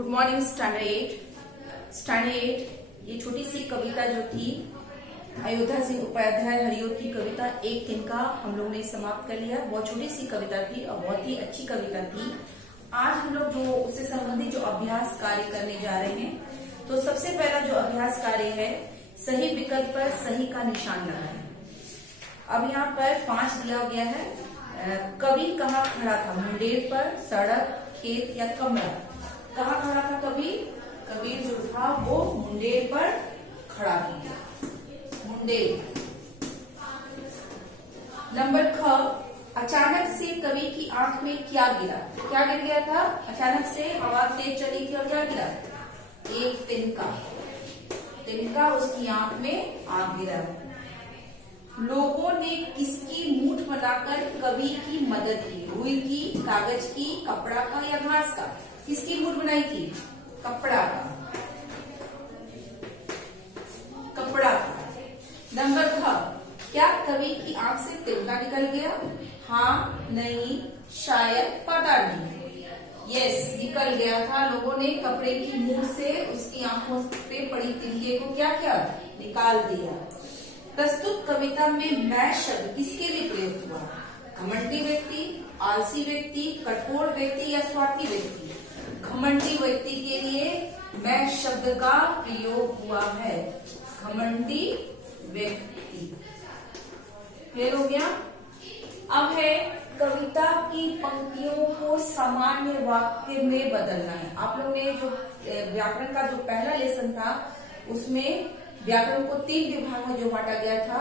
Good morning standard 8 ये छोटी सी कविता जो थी अयोध्या सिंह उपाध्याय हरिओं की कविता एक तिनका हम लोग ने समाप्त कर लिया। बहुत छोटी सी कविता थी और बहुत ही अच्छी कविता थी। आज हम लोग जो उससे संबंधित जो अभ्यास कार्य करने जा रहे हैं, तो सबसे पहला जो अभ्यास कार्य है, सही विकल्प पर सही का निशान लगाएं। अब यहाँ पर 5 दिया गया है। कवि कहाँ खड़ा था? मुंडेर पर, सड़क, खेत या कमरा? कहाँ खड़ा था कवि? कवि जो था वो मुंडेर पर खड़ा था। मुंडेर। नंबर ख, अचानक से कवि की आंख में क्या गिरा? क्या गिर गया था? अचानक से हवा तेज चली थी और क्या गिरा? एक तिनका। तिनका उसकी आंख में आ गिरा। लोगों ने किसकी मूठ बनाकर कवि की मदद की? रुई की, कागज की, कपड़ा का या घास का? किसकी मूठ बनाई थी? कपड़ा का। कपड़ा का। नंबर ख, क्या कवि की आंख से तिनका निकल गया? हाँ, नहीं, शायद, पता नहीं। यस, निकल गया था। लोगों ने कपड़े की मूठ से उसकी आंखों पे पड़ी तिनके को क्या किया? निकाल दिया। प्रस्तुत कविता में मैं शब्द किसके लिए प्रयोग हुआ? घमंडी व्यक्ति, आलसी व्यक्ति, कठोर व्यक्ति या स्वार्थी व्यक्ति? घमंडी व्यक्ति के लिए मैं शब्द का प्रयोग हुआ है। घमंडी व्यक्ति। क्लियर हो गया? अब है कविता की पंक्तियों को सामान्य वाक्य में बदलना है। आप लोगों ने जो व्याकरण का जो पहला लेसन था उसमें व्याकरण को 3 विभाग में जो बांटा गया था,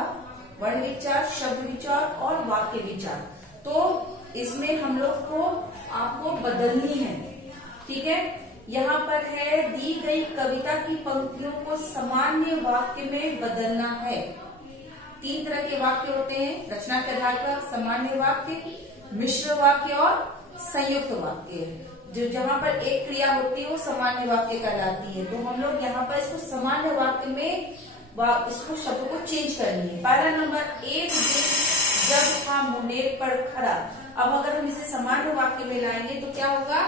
वर्ण विचार, शब्द विचार और वाक्य विचार। तो इसमें हम लोग को आपको बदलनी है। ठीक है, यहाँ पर है दी गई कविता की पंक्तियों को सामान्य वाक्य में बदलना है। 3 तरह के वाक्य होते हैं, रचना के आधार पर सामान्य वाक्य, मिश्र वाक्य और संयुक्त वाक्य। जो जहाँ पर एक क्रिया होती है वो सामान्य वाक्य कहलाती है। तो हम लोग यहाँ पर इसको सामान्य वाक्य में इसको शब्द को चेंज करनी है। पहला नंबर, एक दिन जब था मुंडेर पर खड़ा। अब अगर हम इसे सामान्य वाक्य में लाएंगे तो क्या होगा?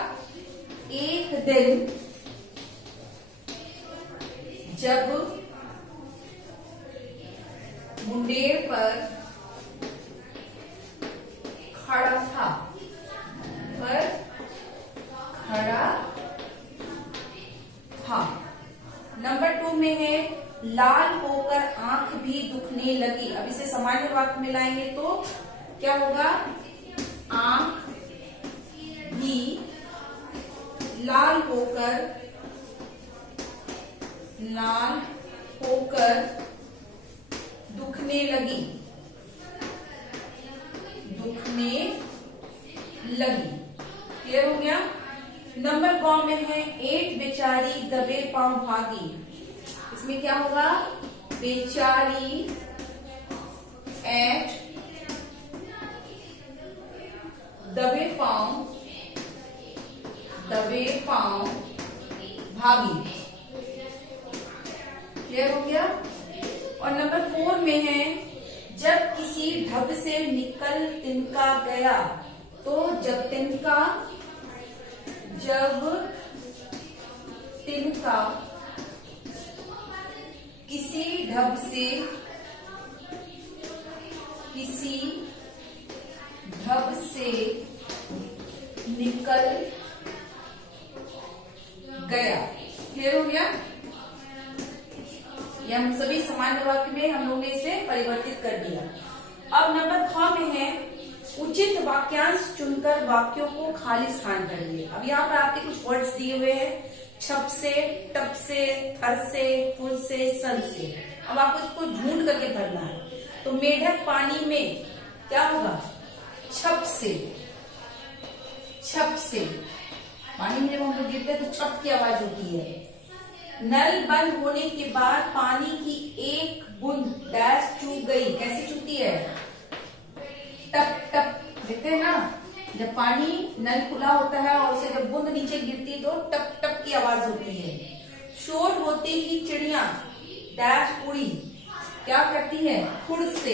एक दिन जब मुंडेर पर खड़ा था, नंबर 2 में है लाल होकर आंख भी दुखने लगी। अब इसे सामान्य वाक्य में लाएंगे तो क्या होगा? आंख भी लाल होकर दुखने लगी। क्लियर हो गया? नंबर 9 में है एक बेचारी दबे पांव भागी। इसमें क्या होगा? बेचारी एट दबे पांव भागी। क्लियर हो गया? और नंबर 4 में है जब किसी ढब से निकल तिनका गया। तो जब तिनका किसी ढब से निकल गया। क्लियर हो गया? ये हम सभी सामान्य वाक्य में हम लोग ने इसे परिवर्तित कर दिया। अब नंबर 6 में है उचित वाक्यांश चुनकर वाक्यों को खाली स्थान करिए। अब यहाँ पर आपके कुछ वर्ड्स दिए हुए हैं, छप से, टप से, थर से, फुल से, सन से। अब आपको इसको ढूंढ करके भरना है। तो मेढक पानी में क्या होगा? छप से। पानी में जब हम लोग गिरते हैं तो छप की आवाज होती है। नल बंद होने के बाद पानी की एक बूंद डैश चूक गई। कैसे चूकती है? टप टप। देखते हैं ना, जब पानी नल खुला होता है और उसे जब बूंद नीचे गिरती तो टप टप की आवाज होती है। शोर होते ही चिड़िया डैश उड़ी। क्या करती है? खुर से।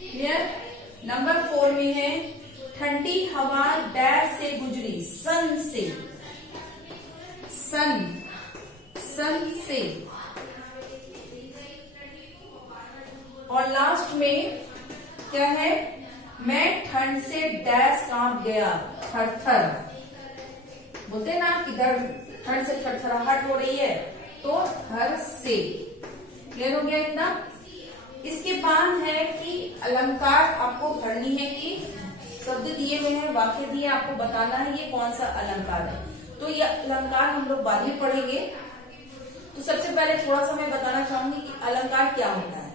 क्लियर? नंबर 4 में है ठंडी हवा डैश से गुजरी, सन से, सन, सन से। और लास्ट में क्या है, मैं ठंड से डैश कांप गया, थर-थर। बोलते ना कि ठंड से थरथराहट हो रही है, तो थर से। क्लियर हो गया इतना। इसके बाद है कि अलंकार आपको भरनी है कि शब्द दिए हुए हैं, वाक्य दिए, आपको बताना है ये कौन सा अलंकार है। तो ये अलंकार हम लोग बाद में पढ़ेंगे। तो सबसे पहले थोड़ा सा मैं बताना चाहूंगी कि अलंकार क्या होता है।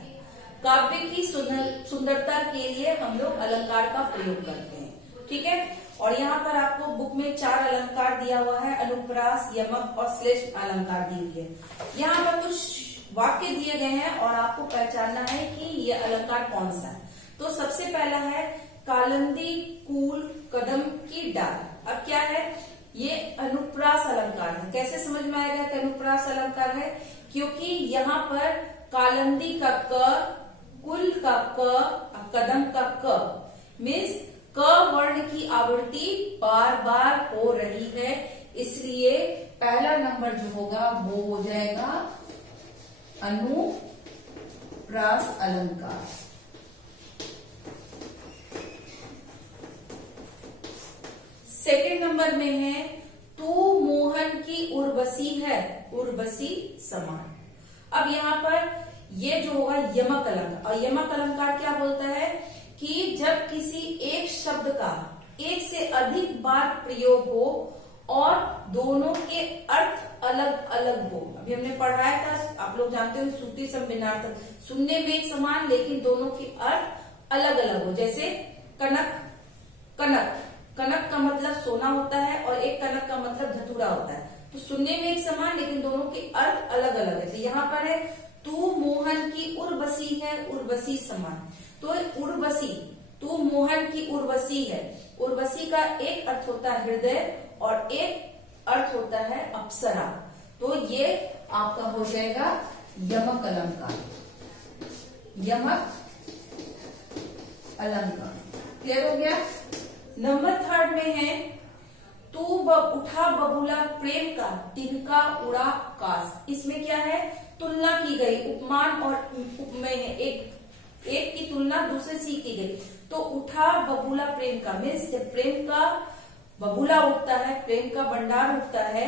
काव्य की सुंदरता के लिए हम लोग अलंकार का प्रयोग करते हैं, ठीक है। और यहाँ पर आपको बुक में 4 अलंकार दिया हुआ है, अनुप्रास, यमक और श्लेष अलंकार दी हुई है। यहाँ पर कुछ वाक्य दिए गए हैं और आपको पहचानना है कि ये अलंकार कौन सा है। तो सबसे पहला है कालिंदी कूल कदम की डाल। अब क्या है, ये अनुप्रास अलंकार है। कैसे समझ में आएगा कि अनुप्रास अलंकार है, क्योंकि यहाँ पर कालिंदी का क, कुल का क, कदम का क मीन्स क वर्ण की आवृत्ति बार बार हो रही है, इसलिए पहला नंबर जो होगा वो हो जाएगा अनुप्रास अलंकार। सेकंड नंबर में है तू मोहन की उर्वशी है, उर्वशी समान। अब यहाँ पर ये जो होगा यमक अलंकार, और यमक अलंकार क्या बोलता है कि जब किसी एक शब्द का एक से अधिक बार प्रयोग हो और दोनों के अर्थ अलग अलग हो। अभी हमने पढ़ाया था, आप लोग जानते हो श्रुति संभिन्नार्थक, सुनने में एक समान लेकिन दोनों के अर्थ अलग अलग हो। जैसे कनक, कनक, कनक का मतलब सोना होता है और एक कनक का मतलब धतूरा होता है। तो सुनने में एक समान लेकिन दोनों के अर्थ अलग अलग है। तो यहाँ पर है तू मोहन की उर्वशी है, उर्वशी समान। तो उर्वशी, तू मोहन की उर्वशी है, उर्वशी का एक अर्थ होता है हृदय और एक अर्थ होता है अप्सरा। तो ये आपका हो जाएगा यमक अलंकार, यमक अलंकार। क्लियर हो गया। नंबर 3 में है तू उठा बबूला प्रेम का, तिनका उड़ा काश। इसमें क्या है, तुलना की गई, उपमान और उपमेय है, एक की तुलना दूसरे से की गई। तो उठा बबूला प्रेम का मीन्स जब प्रेम का बबूला उठता है, प्रेम का भंडार उठता है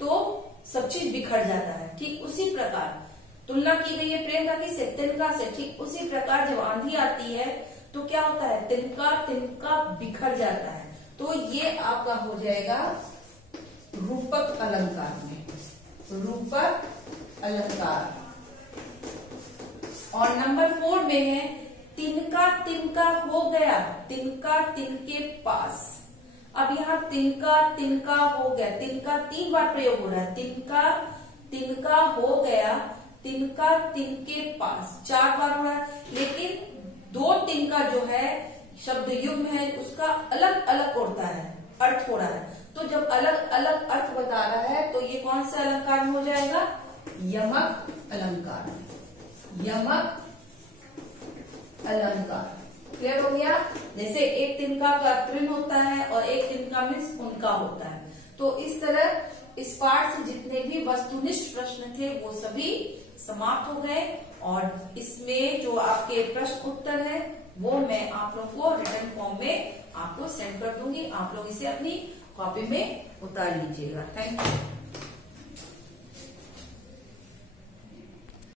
तो सब चीज बिखर जाता है। ठीक उसी प्रकार तुलना की गई है प्रेम का किससे, तिनका से। ठीक उसी प्रकार जब आंधी आती है तो क्या होता है, तिनका तिनका बिखर जाता है। तो ये आपका हो जाएगा रूपक अलंकार में, रूपक अलंकार। और नंबर 4 में है तिनका तिनका हो गया, तिनका तिनके पास। अब यहाँ तिनका तिनका हो गया, तिनका 3 बार प्रयोग हो रहा है। तिनका तिनका हो गया, तिनका तिनके पास 4 बार हो रहा है। लेकिन 2 तिनका जो है शब्द युग्म है, उसका अलग अलग होता है, अर्थ हो रहा है। तो जब अलग अलग अर्थ बता रहा है तो ये कौन सा अलंकार में हो जाएगा, यमक अलंकार, यमक अलंकार। क्लियर हो गया। जैसे एक तिनका का तृण होता है और एक तिनका मीन्स उनका होता है। तो इस तरह इस पाठ से जितने भी वस्तुनिष्ठ प्रश्न थे वो सभी समाप्त हो गए। और इसमें जो आपके प्रश्न उत्तर है वो मैं आप लोग को रिटर्न फॉर्म में आपको सेंड कर दूंगी। आप लोग इसे अपनी कॉपी में उतार लीजिएगा। Thank you.